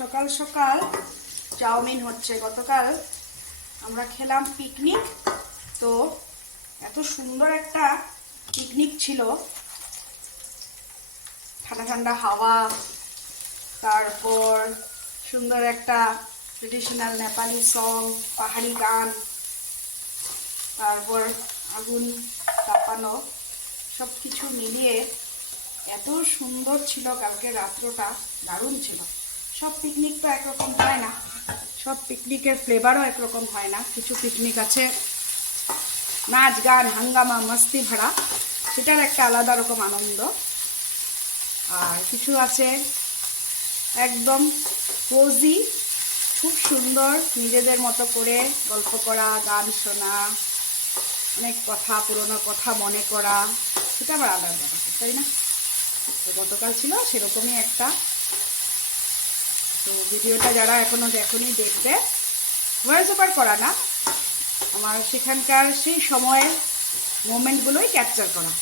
সকাল সকাল চাউমিন হচ্ছে। গতকাল আমরা খেলাম পিকনিক, তো এত সুন্দর একটা পিকনিক ছিল, ঠান্ডা ঠান্ডা হাওয়া, তারপর সুন্দর একটা ট্রেডিশনাল নেপালি সং, পাহাড়ি গান, তারপর আগুন তাপানো, সব কিছু মিলিয়ে এত সুন্দর ছিল। কালকে রাত্রটা দারুণ ছিল। সব পিকনিক তো একরকম হয় না, সব পিকনিকের ফ্লেভারও একরকম হয় না। কিছু পিকনিক আছে নাচ গান হাঙ্গামা মস্তি ভরা, সেটার একটা আলাদা রকম আনন্দ। আর কিছু আছে একদম কোজি, খুব সুন্দর নিজেদের মতো করে গল্প করা, গান শোনা, অনেক কথা, পুরোনো কথা মনে করা, সেটা আবার আলাদা ব্যাপার, তাই না? তো গতকাল ছিল সেরকমই একটা। তো ভিডিওটা যারা এখনো দেখোনি দেখবে। ভয়েস ওভার করা না, আমার সেখানকার সেই সময়ের মোমেন্টগুলোই ক্যাপচার করা,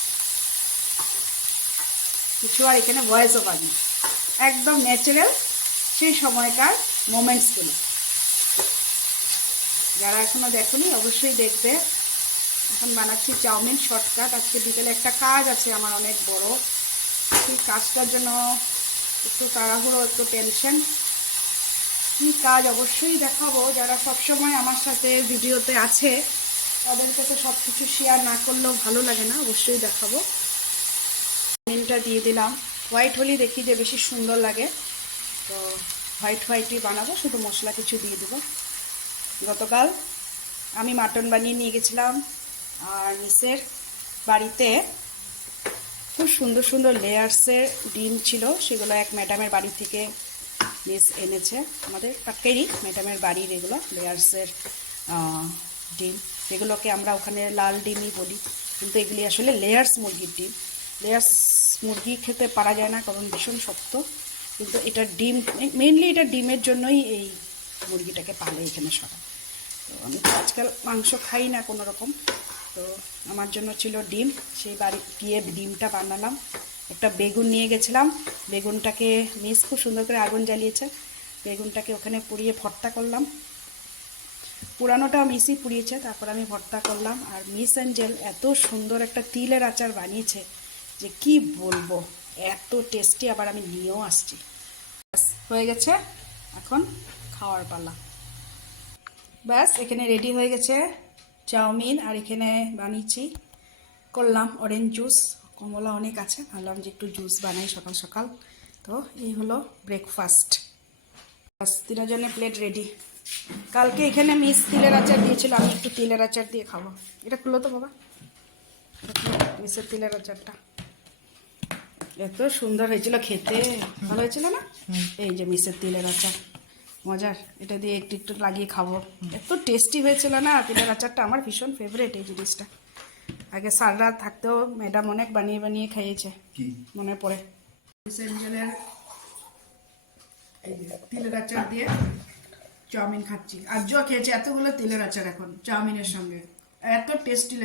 কিছু আর এখানে ভয়েস ওভার নেই, একদম ন্যাচারাল সেই সময়কার মোমেন্টসগুলো। যারা এখনো দেখোনি অবশ্যই দেখবে। এখন বানাচ্ছি চাউমিন শর্টকাট। আজকে বিকেলে একটা কাজ আছে আমার অনেক বড়, সেই কাজটার জন্য একটু তাড়াহুড়ো, একটু টেনশন। কী কাজ অবশ্যই দেখাবো। যারা সবসময় আমার সাথে ভিডিওতে আছে তাদেরকে তো সব কিছু শেয়ার না করলেও ভালো লাগে না, অবশ্যই দেখাবো। চাউমিনটা দিয়ে দিলাম, হোয়াইট হলেই দেখি যে বেশি সুন্দর লাগে, তো হোয়াইটই বানাবো, শুধু মশলা কিছু দিয়ে দেবো। গতকাল আমি মাটন বানিয়ে নিয়ে গেছিলাম, আর মিসের বাড়িতে খুব সুন্দর সুন্দর লেয়ার্সের ডিম ছিল, সেগুলো এক ম্যাডামের বাড়ি থেকে মিস এনেছে, আমাদের পাক্কেরই ম্যাডামের বাড়ির এগুলো লেয়ার্সের ডিম, যেগুলোকে আমরা ওখানে লাল ডিমই বলি, কিন্তু এগুলি আসলে লেয়ার্স মুরগির ডিম। লেয়ার্স মুরগি খেতে পারা যায় না কারণ ভীষণ শক্ত, কিন্তু এটা ডিম, মেনলি এটা ডিমের জন্যই এই মুরগিটাকে পালে এখানে সবাই। তো আমি তো আজকাল মাংস খাই না কোনো রকম, তো আমার জন্য ছিল ডিম, সেই বাড়ি গিয়ে ডিমটা বানালাম। একটা বেগুন নিয়ে গেছিলাম, বেগুনটাকে মিস খুব সুন্দর করে আগুন জ্বালিয়েছে, বেগুনটাকে ওখানে পুড়িয়ে ভর্তা করলাম। পুরানোটা মিসই পুড়িয়েছে, তারপর আমি ভর্তা করলাম। আর মিস অ্যাঞ্জেল এত সুন্দর একটা তিলের আচার বানিয়েছে যে কি বলবো, এত টেস্টি, আবার আমি নিয়েও আসছি। হয়ে গেছে, এখন খাওয়ার পালা। ব্যাস, এখানে রেডি হয়ে গেছে চাউমিন, আর এখানে বানিয়েছি করলাম অরেঞ্জ জুস। কমলা অনেক আছে, ভাবলাম যে একটু জুস বানাই সকাল সকাল। তো এই হলো ব্রেকফাস্ট। ব্যাস, তিনজনের প্লেট রেডি। কালকে এখানে মিস তিলের আচার দিয়েছিল, আমি একটু তিলের আচার দিয়ে খাবো। এটা খুলো তো বাবা, মিসের তিলের আচারটা এত সুন্দর হয়েছিল, খেতে ভালো হয়েছিল না? এই যে মিসের তিলের আচার, মজার। এটা দিয়ে একটু একটু লাগিয়ে খাবো, এত টেস্টি হয়েছিল না তিলের আচারটা। আমার ভীষণ ফেভারিট এই জিনিসটা। আগে সারা রাত থাকতেও ম্যাডাম অনেক বানিয়ে বানিয়ে খাইয়েছে, মনে পড়ে। মিসেঞ্জেলের এই যে তিলের আচার দিয়ে চাউমিন খাচ্ছি, আর খেয়েছে এতগুলো তিলের আচার এখন চাউমিনের সঙ্গে, এত টেস্টি।